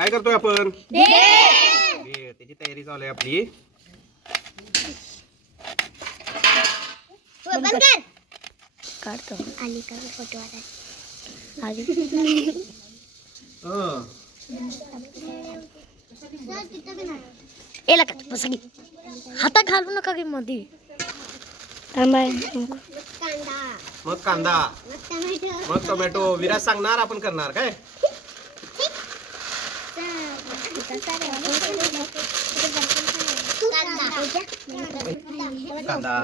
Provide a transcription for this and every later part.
काय करतोय आपण? भेळ त्याची तयारी चालू आहे आपली. काढतो. आली का फोटो हं. का. हातात घालू नका की मध्ये मग कांदा. मग टोमॅटो. मग टोमॅटो. विराज सांगणार आपण करणार काय? कांदा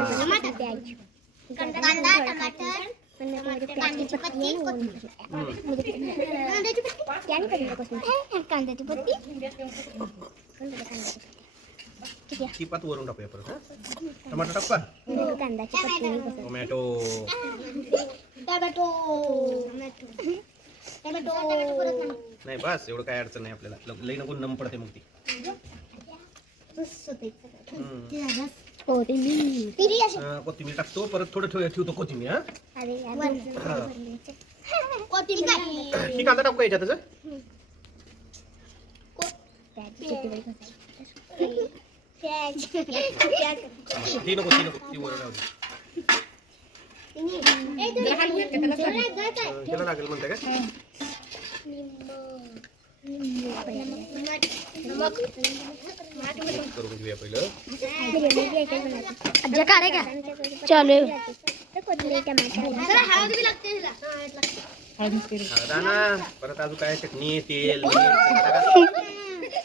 कांदा टमाटर कांद्याची पत्ती कोथिंबीर. हं. कांद्याची पत्ती ती पात वरून टाकूया परत हं? टमाटर टाकू का कांद्याची पत्ती टोमॅटो टोमॅटो टोमॅटो नाही. बस एवढं काय अडचण नाही आपल्याला. लई नको नम पडते मग ती. हं. ते मी अं, कोथिंबीर. टाकतो परत थोडं ठेव ठेवतो कोथिंबीर हा. कोथिंबीर. ही कांदा टाकू का याच्यात त्याचं? ती नको ती नको ती वरून राहू दे. अं, ह्याला लागेल म्हणते का करून घेऊया पहिलं का चालू आहे. हळद परत अजून काय चटणी तेल मीठ सगळं टाका.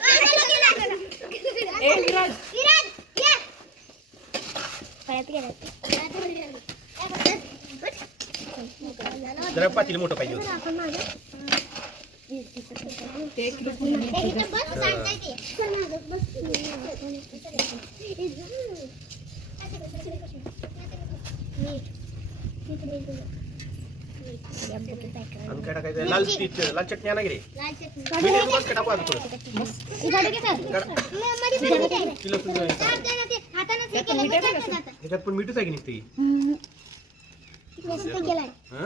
जरा पातील मोठं पाहिजे होतं लाल ती- लाल चटणी आणा गे मीठ नको बस का टाकू अजून थोडं तिला तुझं ह्याच्यात पण मीठच आहे की निघते हा?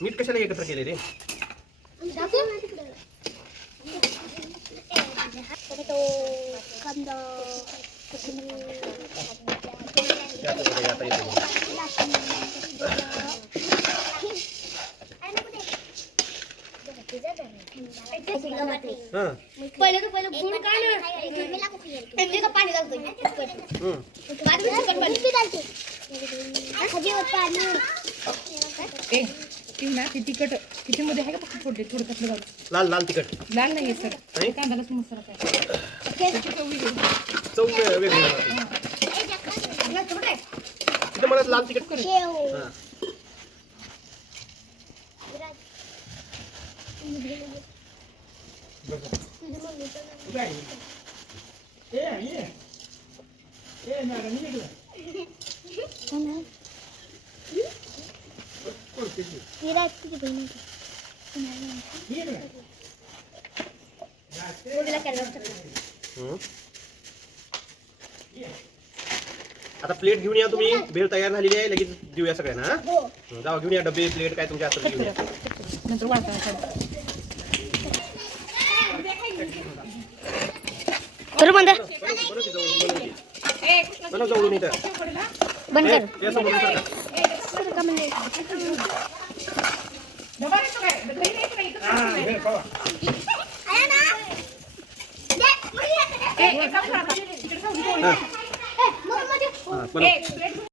मीठ कशाला एकत्र केले रे? ते आता पहिलं तर पहिलं गुळ काय ना पाणी घालतो पाणी ती ना ती तिखट किती मध्ये आहे का फक्त थोडे थोडं त्यातलं घालून लाल लाल तिखट. लाल नाही आहे सर. नाही? कांदा लसूण मसाला काय त्याची चव वेगळी. चव वे- वेगळी राहते. तिथं मला लाल तिखट. कर शेव. हा. आता प्लेट घेऊन या तुम्ही. भेळ तयार झालेली आहे. लगेच देऊया सगळ्यांना हा? घेऊन या. डबे प्लेट काय तुमच्या हातात घेऊन या. नंतर तर बंद. बनव ती जवळून, बनव. ती. बनव जवळून इथं. बंद कर. Eh, eh, kamu salah, Pak. Eh, mau kemana? Eh, mau kemana?